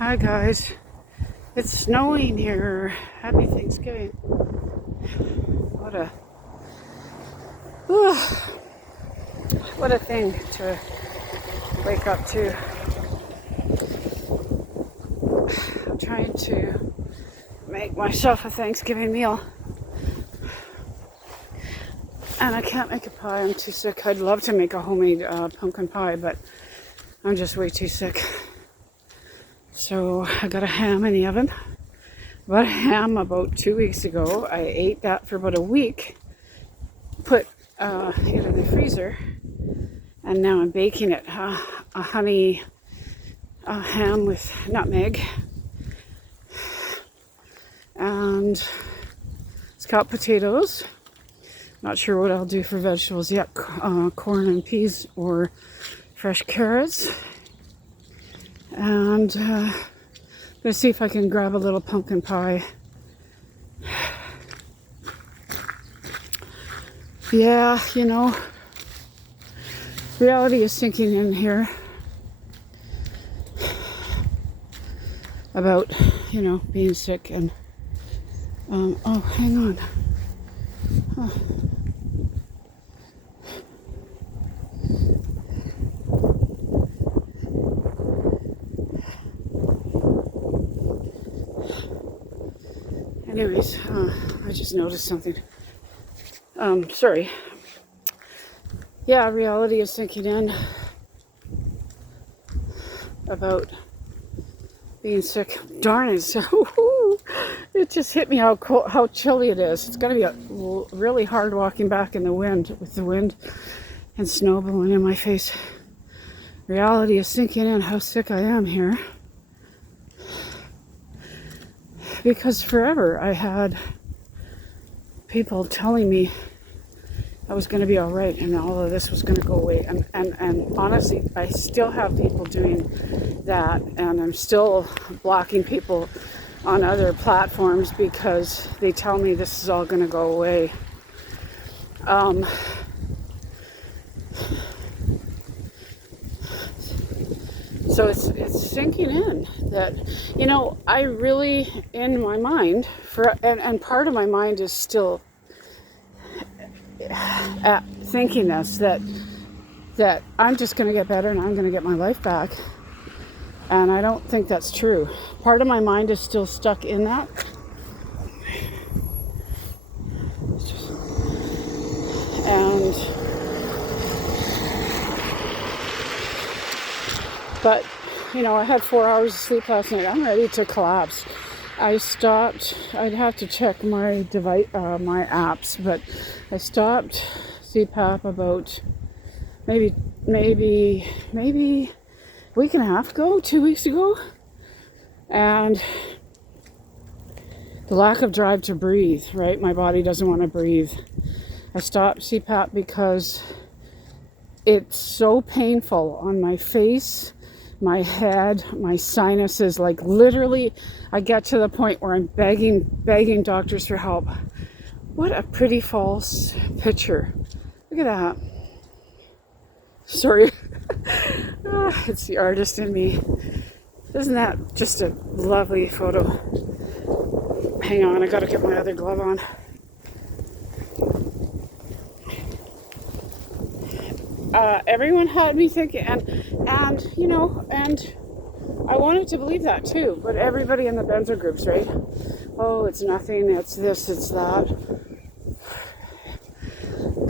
Hi guys, it's snowing here. Happy Thanksgiving. What a whew, what a thing to wake up to. I'm trying to make myself a Thanksgiving meal, and I can't make a pie. I'm too sick. I'd love to make a homemade pumpkin pie, but I'm just way too sick. So I got a ham in the oven. Bought a ham about 2 weeks ago. I ate that for about a week. Put it in the freezer, and now I'm baking it. A honey ham with nutmeg, and it's got potatoes. Not sure what I'll do for vegetables yet. Corn and peas or fresh carrots. And gonna see if I can grab a little pumpkin pie. Yeah, reality is sinking in here about, being sick and, oh, hang on. Oh. Anyways, I just noticed something. Sorry. Yeah, reality is sinking in about being sick. Darn it! So it just hit me how chilly it is. It's gonna be really hard walking back in the wind with the wind and snow blowing in my face. Reality is sinking in how sick I am here. Because forever I had people telling me I was going to be all right and all of this was going to go away. And honestly, I still have people doing that, and I'm still blocking people on other platforms because they tell me this is all going to go away. So it's sinking in that, I really, in my mind, and part of my mind is still thinking this, that I'm just going to get better and I'm going to get my life back. And I don't think that's true. Part of my mind is still stuck in that. But, I had 4 hours of sleep last night. I'm ready to collapse. I stopped. I'd have to check my device, my apps, but I stopped CPAP about maybe a week and a half ago, 2 weeks ago. And the lack of drive to breathe, right? My body doesn't want to breathe. I stopped CPAP because it's so painful on my face, my head, my sinuses. Like literally, I get to the point where I'm begging doctors for help. What a pretty false picture. Look at that. Sorry. It's the artist in me. Isn't that just a lovely photo? Hang on, I gotta get my other glove on. Everyone had me thinking, and I wanted to believe that too, but everybody in the Benzo groups, right? Oh, it's nothing, it's this, it's that.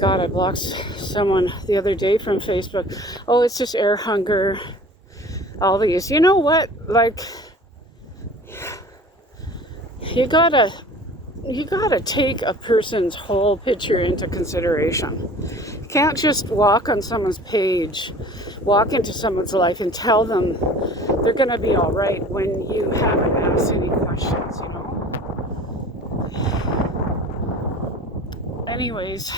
God, I blocked someone the other day from Facebook. Oh, it's just air hunger. All these. You know what? Like, you gotta take a person's whole picture into consideration. You can't just walk on someone's page, walk into someone's life and tell them they're gonna be all right when you haven't asked any questions, Anyways,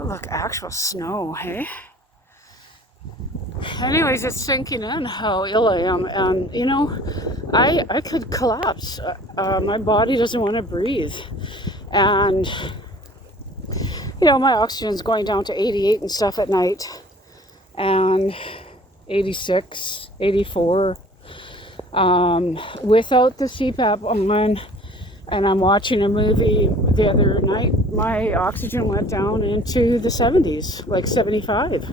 oh, look, actual snow, hey? Anyways, it's sinking in how ill I am, and I could collapse. My body doesn't want to breathe, and my oxygen's going down to 88 and stuff at night, and 86, 84, without the CPAP on, and I'm watching a movie the other night, my oxygen went down into the 70s, like 75.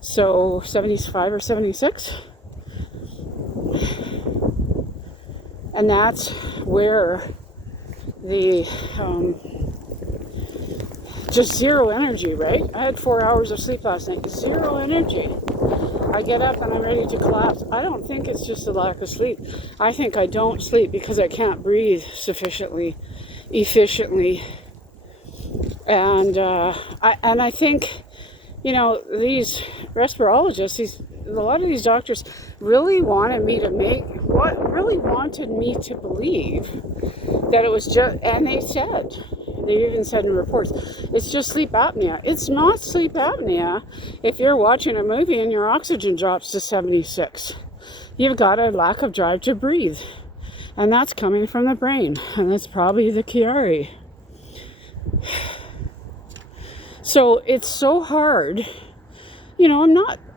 So 75 or 76. And that's where the just zero energy, right? I had 4 hours of sleep last night. Zero energy. I get up and I'm ready to collapse. I don't think it's just a lack of sleep. I think I don't sleep because I can't breathe sufficiently, efficiently. And I think, you know, these respirologists, a lot of these doctors really wanted me to believe that it was just, and they even said in reports, it's just sleep apnea. It's not sleep apnea if you're watching a movie and your oxygen drops to 76. You've got a lack of drive to breathe. And that's coming from the brain. And that's probably the Chiari. So it's so hard. You know,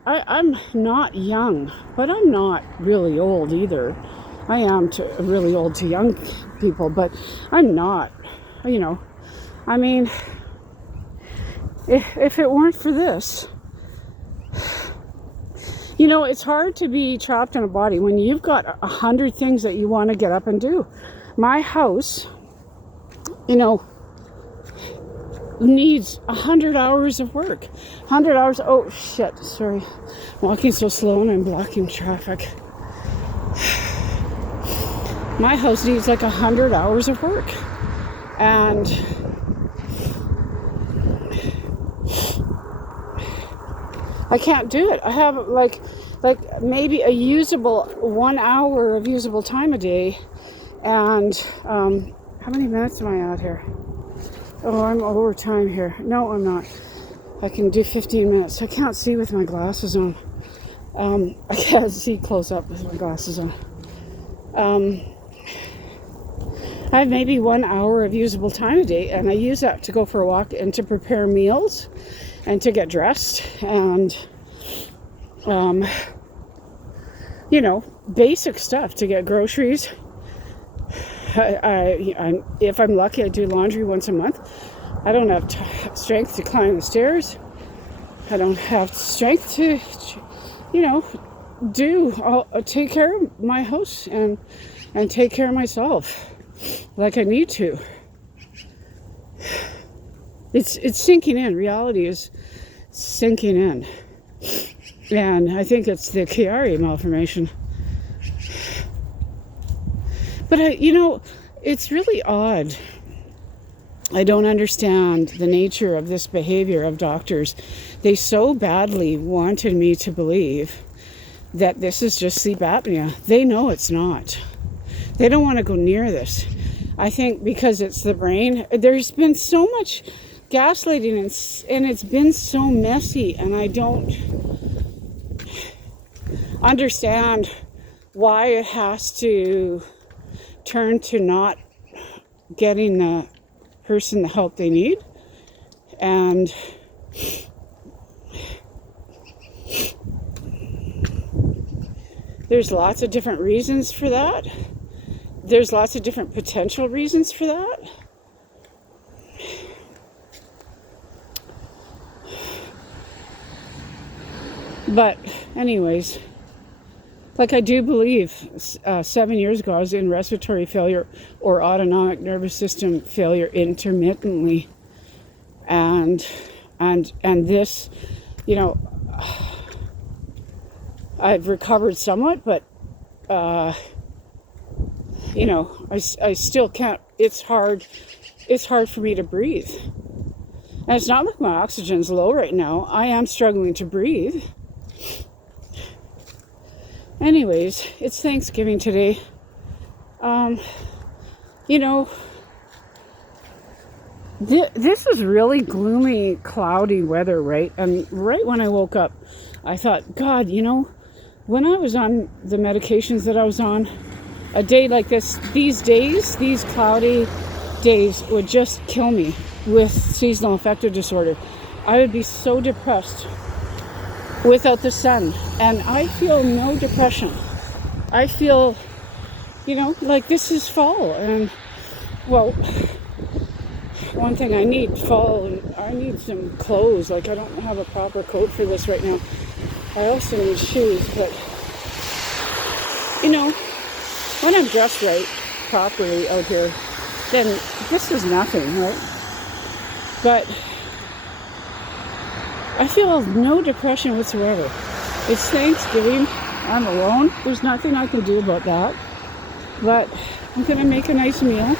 I'm not young, but I'm not really old either. I am really old to young people, but I'm not, you know. I mean, if it weren't for this, you know, it's hard to be trapped in a body when you've got 100 things that you want to get up and do. My house, you know, needs 100 hours of work. 100 hours. Oh, shit. Sorry. I'm walking so slow and I'm blocking traffic. My house needs like 100 hours of work. And I can't do it. I have like maybe a usable 1 hour of usable time a day. And how many minutes am I out here? Oh, I'm over time here. No, I'm not. I can do 15 minutes. I can't see with my glasses on. I can't see close up with my glasses on. I have maybe 1 hour of usable time a day, and I use that to go for a walk and to prepare meals and to get dressed and, you know, basic stuff, to get groceries. If I'm lucky, I do laundry once a month. I don't have strength to climb the stairs. I don't have strength to, you know, take care of my house and take care of myself like I need to. It's sinking in. Reality is sinking in. And I think it's the Chiari malformation. But, you know, it's really odd. I don't understand the nature of this behavior of doctors. They so badly wanted me to believe that this is just sleep apnea. They know it's not. They don't want to go near this. I think because it's the brain. There's been so much gaslighting and it's been so messy, and I don't understand why it has to turn to not getting the person the help they need. And there's lots of different reasons for that. There's lots of different potential reasons for that. But anyways, like I do believe 7 years ago I was in respiratory failure or autonomic nervous system failure intermittently. And this, you know, I've recovered somewhat, but you know, I still can't. It's hard for me to breathe. And it's not like my oxygen's low right now. I am struggling to breathe. Anyways, it's Thanksgiving today. You know, this was really gloomy, cloudy weather, right? And right when I woke up, I thought, God, you know, when I was on the medications that I was on, a day like this, these cloudy days would just kill me with seasonal affective disorder. I would be so depressed without the sun. And I feel no depression I feel, like this is fall. And, well, one thing I need some clothes. Like, I don't have a proper coat for this right now. I also need shoes, but, when I'm dressed right, properly out here, then this is nothing, right? But I feel no depression whatsoever. It's Thanksgiving. I'm alone. There's nothing I can do about that. But I'm going to make a nice meal.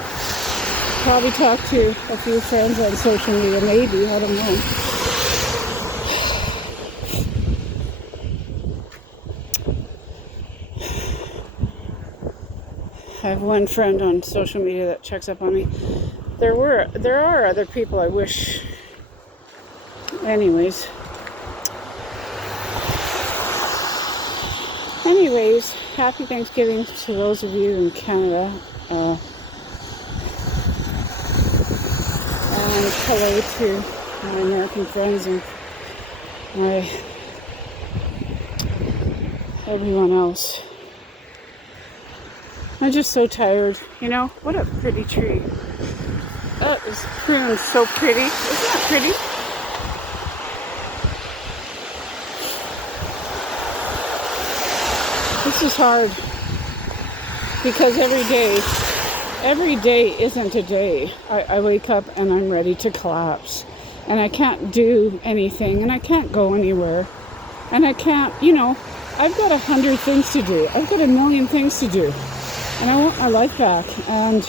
Probably talk to a few friends on social media, maybe. I don't know. I have one friend on social media that checks up on me. There are other people I wish. Anyways, happy Thanksgiving to those of you in Canada. And hello to my American friends and everyone else. I'm just so tired. What a pretty tree. Oh, this prune's so pretty. Isn't that pretty? This is hard because every day isn't a day. I wake up and I'm ready to collapse, and I can't do anything, and I can't go anywhere, and I can't, I've got 100 things to do. I've got 1,000,000 things to do, and I want my life back, and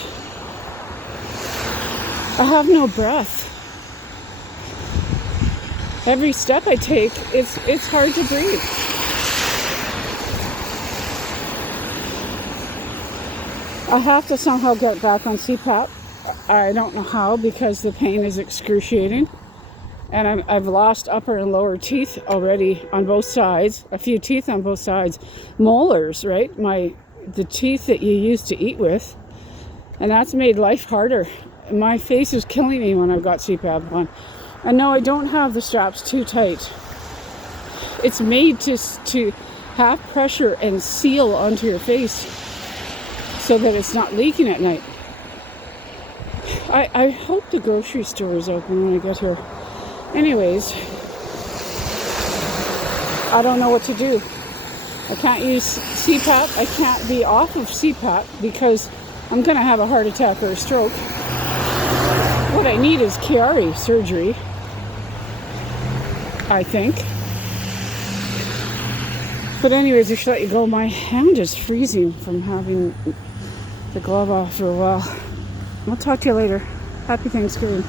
I have no breath. Every step I take, it's hard to breathe. I have to somehow get back on CPAP. I don't know how, because the pain is excruciating. And I've lost upper and lower teeth already on both sides. A few teeth on both sides. Molars, right? The teeth that you used to eat with. And that's made life harder. My face is killing me when I've got CPAP on. And no, I don't have the straps too tight. It's made to have pressure and seal onto your face, so that it's not leaking at night. I hope the grocery store is open when I get here. Anyways, I don't know what to do. I can't use CPAP. I can't be off of CPAP because I'm going to have a heart attack or a stroke. What I need is Chiari surgery, I think. But anyways, I should let you go. My hand is freezing from having the glove off for a while. I'll talk to you later. Happy Thanksgiving.